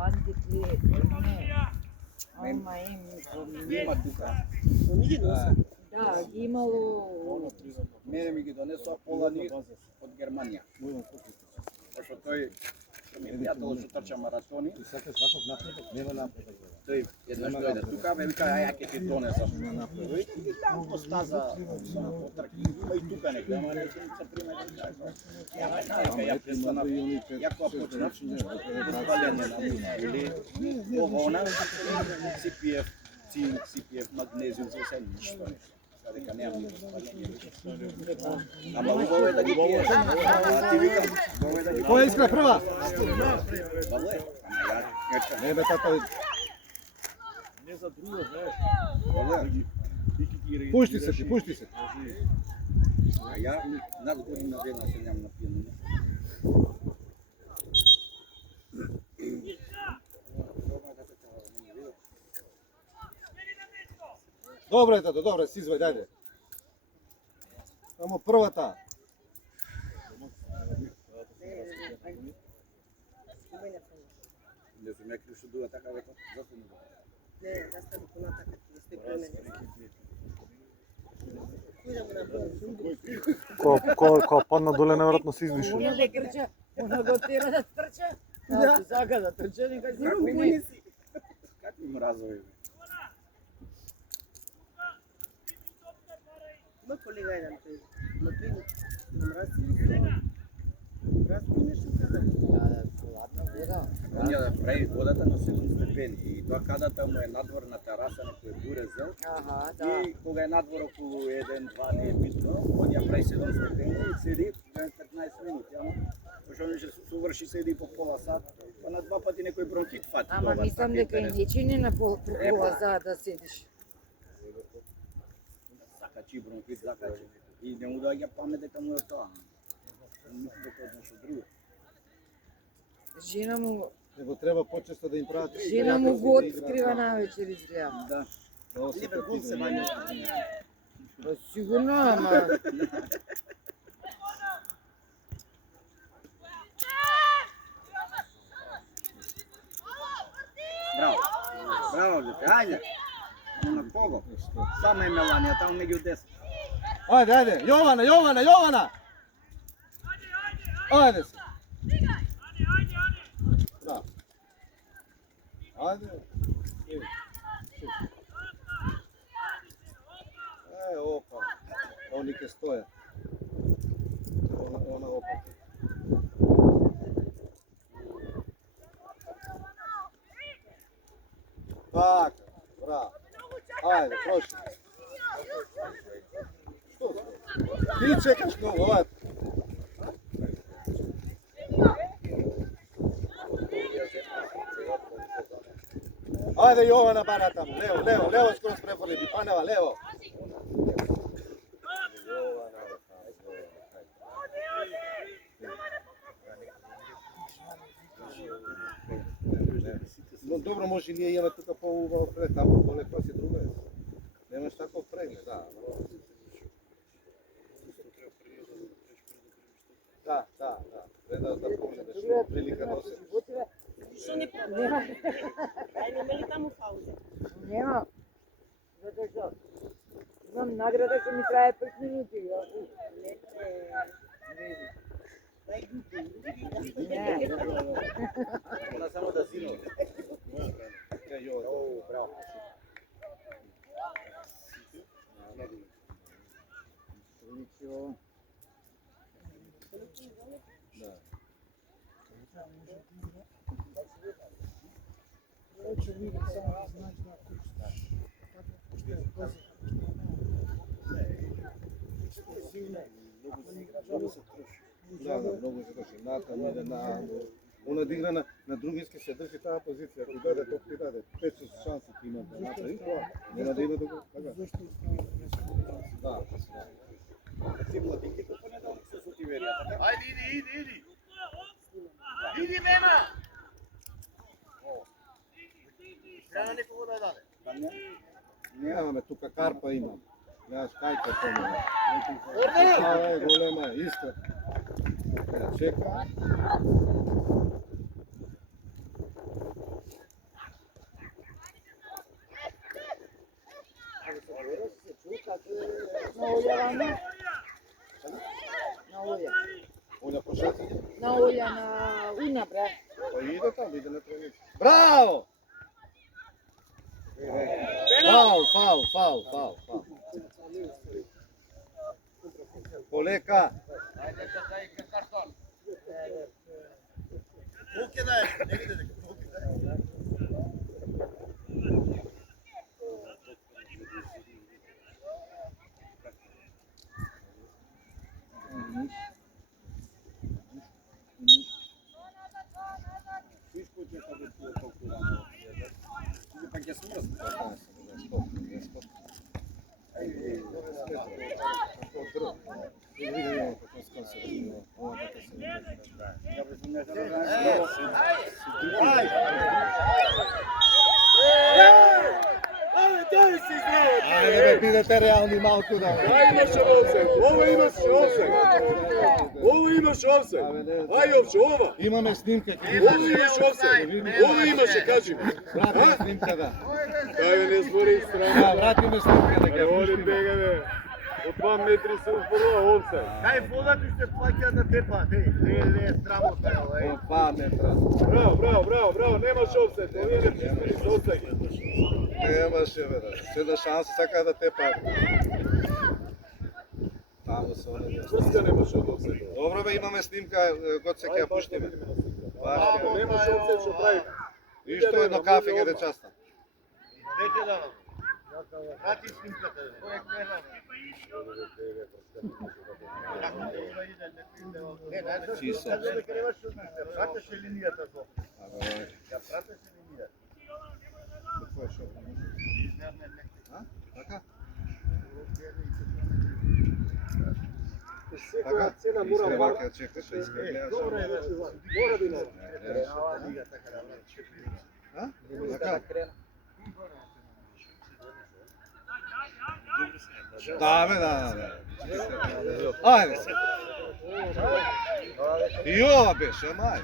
Сантите, не. Ама Има тука. Да, ги имало. Мене ми ги донесоа полани од Германија. Пошто тој ми пријател што трча маратони. Ти сакаш ваков напредок, нема напредок. Тој еднаш дојде тука, ме вика, ај ќе ти донесам. И ги гледам по стаза, само потрки, има и тука некој, ама не се примери. Ја престанав, ја кога почнав, испаление на мускули, ова она, си пиев цинк, си пиев магнезиум, се ништо не. Дека немам никакво испаление. Ама убаво е да ги пиеш. Ти викам, убаво е да ги пиеш. Која искра прва? Убаво е. Не бе тато. Не за друго, знаеш. Убаво е. Пушти се ти, пушти се. А ја над година дена се нямам напиено. Добро е тато, добро, си извај, дајде. Само првата. Не сум ја крив што дуа така века, зашто не дуа? Не, да стане понатака, да сте премене. Ко падна доле неверојатно се издиша. Она не крча, она го тера да трча. Да, сака да трча, нека си Ругуни си. Какви мразови? Има колега еден тој. Но тој го мрази. Мрази нешто каде. ладна вода. Онја да прави водата на 7 степени и тоа кадата му е надвор на тераса на кој бурезел. Аха, да. И кога е надвор околу 1-2 не е битно, он ја прави 7 степени и седи 15 минути, ама пошто он се соврши седи по пола сат, па на два пати некој бронхит фати. Ама мислам дека и не чини на пола за да седиш. Закачи бронхит, закачи. И не му доаѓа памет дека му е тоа. Мисли дека е нешто друго. Жена му, Него треба почесто да им прават. жена му го открива навечер изгледа. Да. Не бе гол се вања. Па сигурно, ама Браво. Браво, дете, ајде. На кого? Само е Меланија, таму меѓу 10. Ајде, ајде, Јована, Јована, Јована. Ајде се. Да. Ајде. Опа. Они ке стојат. Она опа. Така, браво. Ајде, прошли. Што? Ти чекаш многу, ајде. Ајде Јована бара таму, лево, лево, лево скроз префрли, Бипанева, лево. Но добро може ние имаме тука поубаво пред, таму доле тоа си друга. Немаш таков преглед, да. Да, да, да. Преда да погледаш прилика носи. Што не нема. Ај нема ли таму пауза? нема. Затоа што имам награда што ми трае 5 минути. Не. Она само да зино. О, браво. Ничего. Да. Да, многу се троши. Натам иде на... Она да игра на другиски се држи таа позиција. Кој даде топ ти даде. 5-6 шанси ти има да направи тоа. Нема да има да го... Така. Да, да. Ти младинките понеделник се сутиверија, така? Ајде, иди. Иди мена. Сега некого да даде. Па не? Немаме тука карпа имам. Јас кајка помена. Орде! Ава е голема, исто. Чека. Ама, на Олја. Олја прошете. На Олја, на Уна, бре. Па иде там, иде на тренинг. Браво! Фаул. Полека. Ајде да дај картон. Луке дај, не види дека луке дај. Ајде бе, бидете реални малку да. Имаше офсайд. Ова имаше офсайд. Ова имаше офсайд. Ај опше, ова. Имаме снимка, ќе Ова имаше офсайд. Ова имаше, кажи ми. вратиме снимка да. Кај не збори Да, страна. вратиме снимка да Ај ќе оли пуштиме. бега бе. Од 2 метри се упорува офсайд. Кај водат ще плаќа да тепа, не срамота е ова. Од 2 метра. Браво, немаш офсайд. Овие не пристани со офсайд. Немаше бе, да. Се да шанса сака да те пак. Таму се оне. Врска немаш од офсайд. Добро бе, имаме снимка, год се ќе ја пуштиме. Баш ќе. Немаш офсайд што прави. Ништо едно кафе ќе дечаста. Дете да вам. Прати снимката. Кој е гледа? Не, дај Чисто. да дека немаш што знаеш. Пратеше линијата со. Ја пратеше линијата. А? Така? Секоја цена мора Треба мора. ќе чекаш, иска гледаш. Добро е, мора да има. А? Така? Да, бе, да. Ајде се. И ова беше, мај.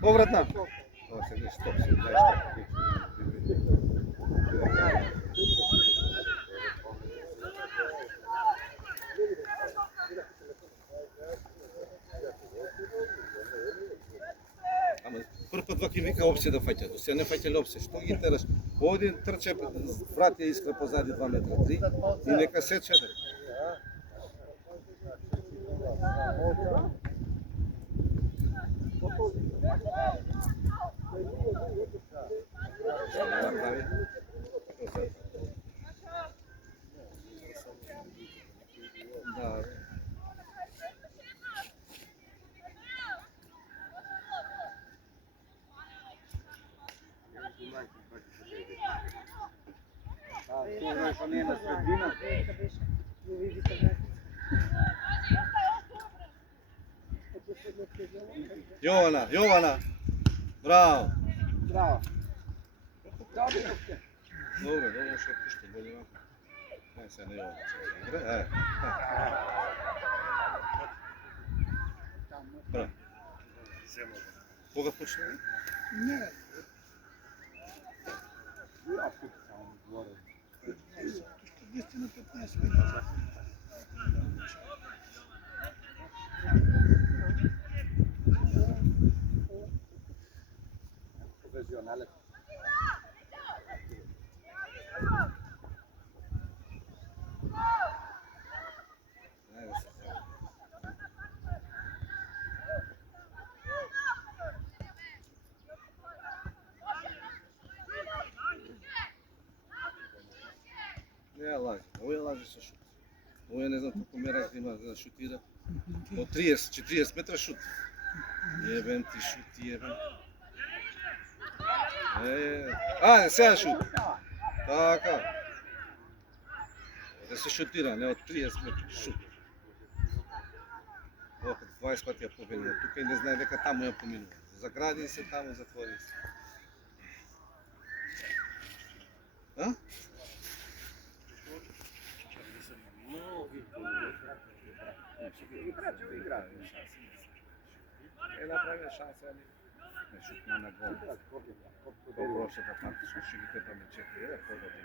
Повратна. Ова се гледа, стоп, се гледа, Ама прв пат вака вика опсе да фаќа, до сега не фаќале опсе, што ги тераш? Оди трче, врат ја искра позади 2 метра, 3 и нека сече. Да. Јована. Браво. Браво. Добре, што пушта боле вака. Ај се не Јована. Добре, Браво. Кога почна? Не. Професионален. Не ја лажи, овој ја лажи со шут. Овој не знам колку мера има да шутира. Од 30-40 метра шут. Јебен ти шут, јебен. Ајде, сега шут. Така. Да се шутира, не од 30 метра шут. Ова 20 пати ја победила, тука и не знае дека таму ја поминува. Загради се таму, затвори се. А? Е направи шанса, Не шутна на гол. Прошата фактично шигите па ме 4-1, подобри.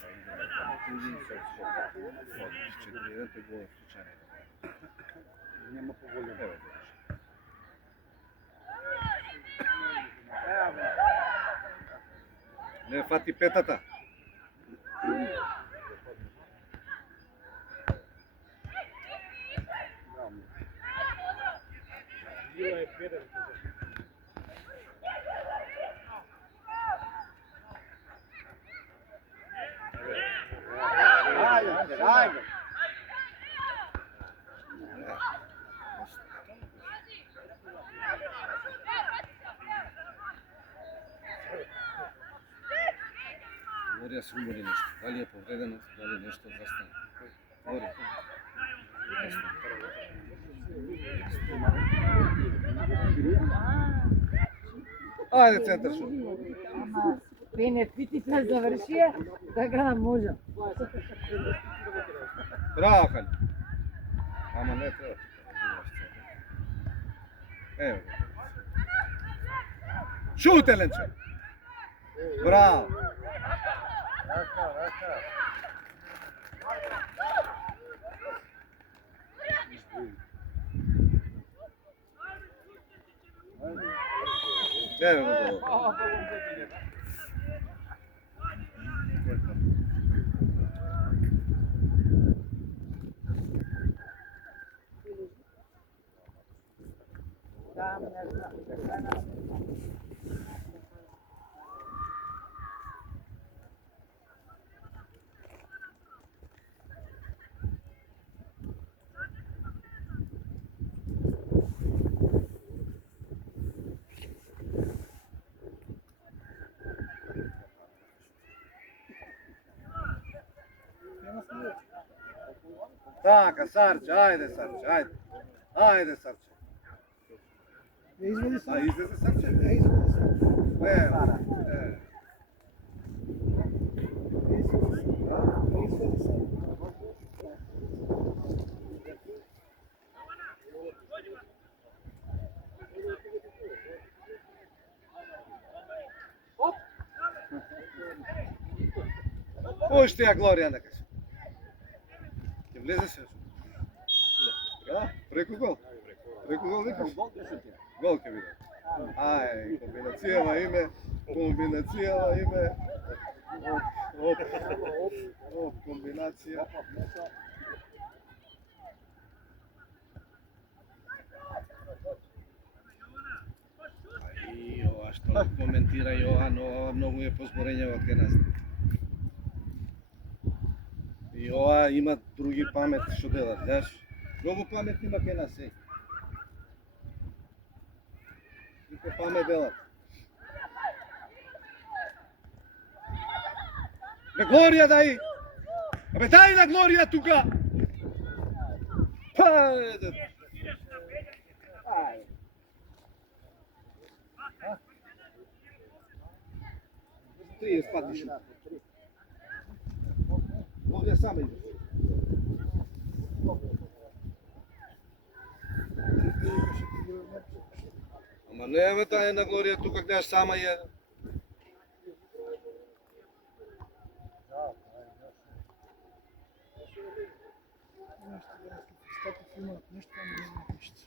Па игра на туди се шо. 4-1 тој гол случајно. Нема поголем. Еве. Не фати петата. Била е педер. Ајде, ајде. Глорија се умори нешто. Дали е повредено, дали нешто застана. Глорија. Ајде центар шут. Ама бенефитите завршија, така да можам. Браво, Хали. Ама не треба. Ево. Шут, Еленче. Браво. Рака, рака. Ево го долу. Да, не знам, така да. Така, Сарче, ајде Сарче, ајде. Ајде Сарче. Ја извади А сам. излезе Сарче? Ја извади сам. Не, Ја извади сам. Пушти ја Глорија некаш. Ќе влезе се. Да, преку гол. Преку гол викаш? Гол ќе биде. Ај, комбинацијава име, комбинацијава име. Оп, комбинација. И ова што коментира Јован, ова многу е позборењево кај нас. И ова има други памет што делат, знаеш? Многу памет има кај нас, е. Ико памет делат. Бе Глорија дај! Абе дај на Глорија тука! Па, ај. Три спадиш. Глорија сама иде. Ама не бе таа една Глорија тука гледаш сама е. Нешто има нешто.